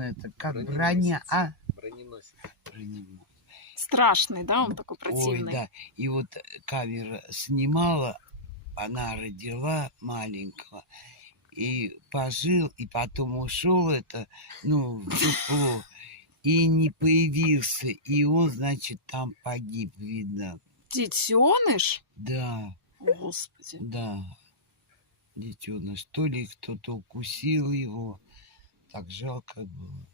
это как броня, а? Броненосец. Броненосец. Страшный, да, он такой противный. Ой, да. И вот камера снимала, она родила маленького, и пожил, и потом ушел в дупло, и не появился, и он, значит, там погиб, видно. Детеныш? Да. Господи. Да. Детеныш. То ли кто-то укусил его. Так жалко было.